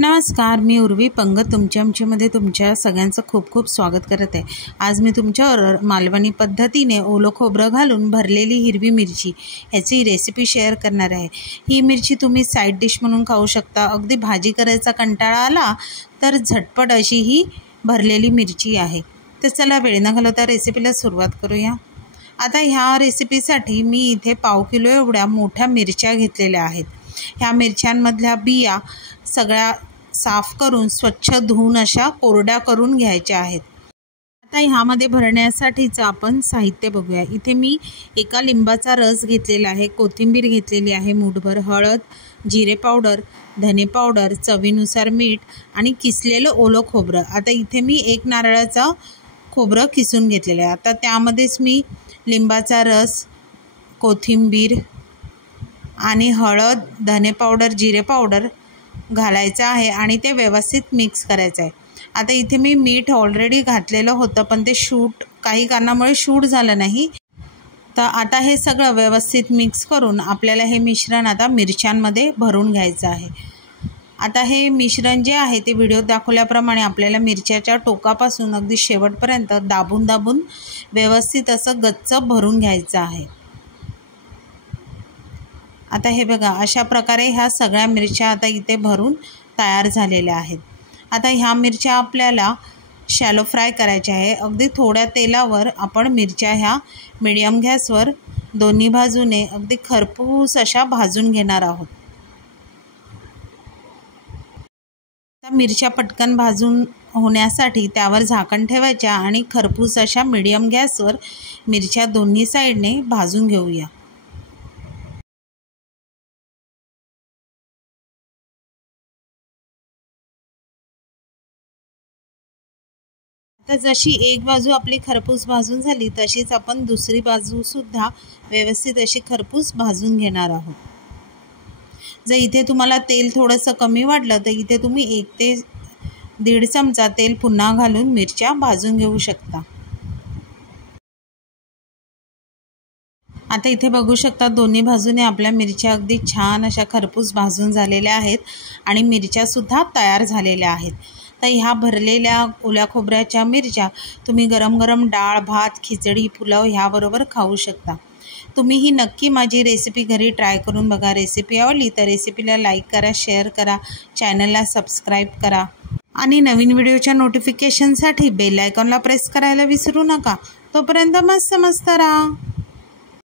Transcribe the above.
नमस्कार, मी उर्वी पंगत तुमच्यामध्ये तुमच्या सगळ्यांचं खूप खूप स्वागत करत आहे। आज मी तुमच्यावर मालवणी पद्धतीने ओलं खोबरं घालून भरलेली हिरवी मिरची याची रेसिपी शेअर करणार आहे। ही मिरची तुम्ही साइड डिश म्हणून खाऊ शकता। अगदी भाजी करायचा कंटाळा आला तर झटपट अशी ही भरलेली मिरची आहे। तर चला वेळ न घालवता रेसिपीला सुरुवात करूया। आता ह्या रेसिपीसाठी मी इथे पाव किलो एवढ्या मोठ्या मिरच्या घेतलेल्या आहेत। ह्या मिरच्यांमधल्या बिया सगळ्या साफ करून स्वच्छ धुवून अशा कोरड्या करून घ्यायच्या आहेत। आता ह्यामध्ये भरण्यासाठीचं आपण साहित्य बघूया। इथे मी एका लिंबाचा रस घेतलेला आहे, कोथिंबीर घेतलेली आहे मूठभर, हळद, जिरे पावडर, धने पावडर, चवीनुसार मीठ आणि किसलेलं ओलं खोबरं। आता इथे मी एक नारळाचा खोबरं किसून घेतलेलं आहे। आता त्यामध्येच मी लिंबाचा रस, कोथिंबीर आणि हळद, धने पावडर, जिरे पावडर घालायचं आहे आणि ते व्यवस्थित मिक्स करायचं आहे। आता इथे मी मीठ ऑलरेडी घातलेलं होतं पण ते काही कारणामुळे शूट झालं नाही। तर आता हे सगळं व्यवस्थित मिक्स करून आपल्याला हे मिश्रण आता मिरच्यांमध्ये भरून घ्यायचं आहे। आता हे मिश्रण जे आहे ते व्हिडिओत दाखवल्याप्रमाणे आपल्याला मिरच्याच्या टोकापासून अगदी शेवटपर्यंत दाबून दाबून व्यवस्थित असं गच्च भरून घ्यायचं आहे। आता हे बघा, अशा प्रकारे ह्या सगळ्या मिरच्या आता इथे भरून तयार झालेल्या आहेत। आता ह्या मिरच्या आपल्याला शॅलो फ्राय करायच्या आहे। अगदी थोड्या तेलावर आपण मिरच्या ह्या मीडियम गॅसवर दोन्ही बाजूने अगदी खरपूस अशा भाजून घेणार आहोत। आता मिरच्या पटकन भाजून होण्यासाठी त्यावर झाकण ठेवायच्या आणि खरपूस अशा मीडियम गॅसवर मिरच्या दोन्ही साईडने भाजून घेऊया। तर जशी एक बाजू आपली खरपूस भाजून झाली तशीच आपण दुसरी बाजू सुद्धा व्यवस्थित अशी खरपूस भाजून घेणार आहोत। जर इथे तुम्हाला तेल थोडंसं कमी वाटलं तर इथे तुम्ही 1 ते 1.5 चमचा तेल पुन्हा घालून मिरच्या भाजून घेऊ शकता। आता इथे बघू शकता दोन्ही बाजूने आपल्या मिरच्या अगदी छान अशा खरपूस भाजून झालेल्या आहेत आणि मिरच्या सुद्धा तयार झालेल्या आहेत। तर ह्या भरलेल्या ओल्या खोबऱ्याच्या मिरच्या तुम्ही गरम गरम डाळ, भात, खिचडी, पुलाव ह्याबरोबर खाऊ शकता। तुम्ही ही नक्की माझी रेसिपी घरी ट्राय करून बघा। रेसिपी आवडली तर रेसिपीला लाईक करा, शेअर करा, चॅनलला सबस्क्राईब करा आणि नवीन व्हिडिओच्या नोटिफिकेशनसाठी बेल आयकॉनला प्रेस करायला विसरू नका। तोपर्यंत मस्त राहा।